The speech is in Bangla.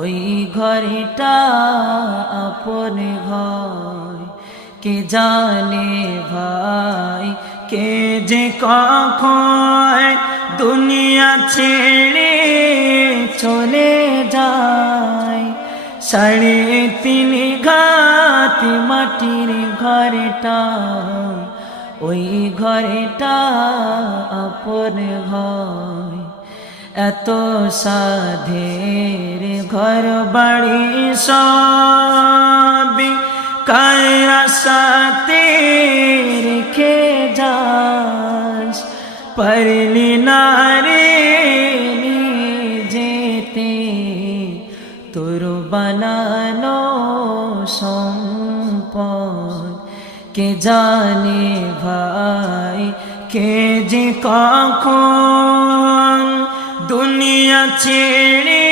ওই ঘরটা আপন ঘর কে জানে ভাই, কে যে কখন দুনিয়া ছেড়ে চলে যায়। 3.5 ঘাত মাটির ঘরটা, ওই ঘরটা আপন ঘর। এত সাধের ঘর বাড়ি সব কায়া সাথে রেখে যাস, পারলি না রে যেতে তোর বানানো সম্পদ। কে জানে ভাই, কে যে কখন দুনিয়া ছেড়ে